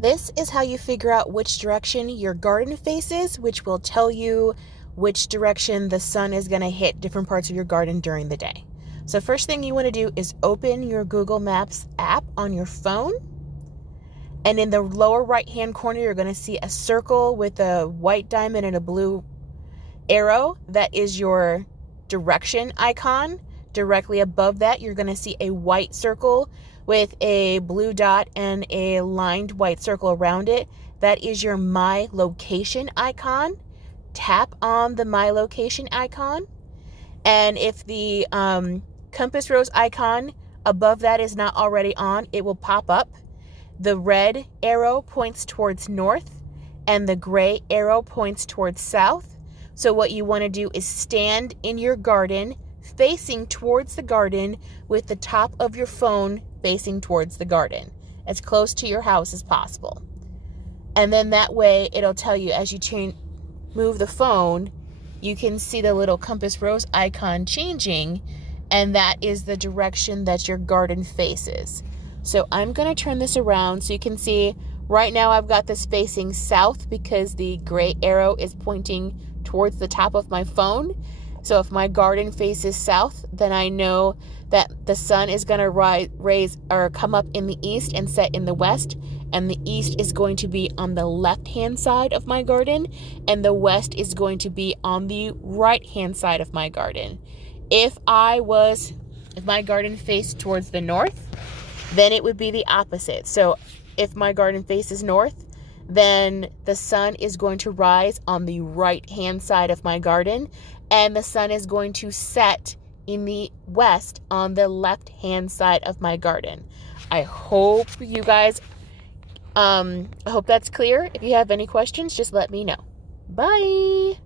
This is how you figure out which direction your garden faces, which will tell you which direction the sun is going to hit different parts of your garden during the day. So first thing you want to do is open your Google Maps app on your phone. And in the lower right-hand corner, you're going to see a circle with a white diamond and a blue arrow. That is your direction icon. Directly above that, you're going to see a white circle with a blue dot and a lined white circle around it. That is your My Location icon. Tap on the My Location icon. And if the compass rose icon above that is not already on, it will pop up. The red arrow points towards north and the gray arrow points towards south. So what you want to do is stand in your garden facing towards the garden with the top of your phone facing towards the garden, as close to your house as possible. And then that way it'll tell you as you move the phone, you can see the little compass rose icon changing, and that is the direction that your garden faces. So I'm going to turn this around so you can see right now I've got this facing south because the gray arrow is pointing towards the top of my phone. So if my garden faces south, then I know that the sun is going to raise or come up in the east and set in the west. And the east is going to be on the left-hand side of my garden, and the west is going to be on the right-hand side of my garden. If my garden faced towards the north, then it would be the opposite. So if my garden faces north, then the sun is going to rise on the right-hand side of my garden, and the sun is going to set in the west on the left-hand side of my garden. I hope you guys, I hope that's clear. If you have any questions, just let me know. Bye!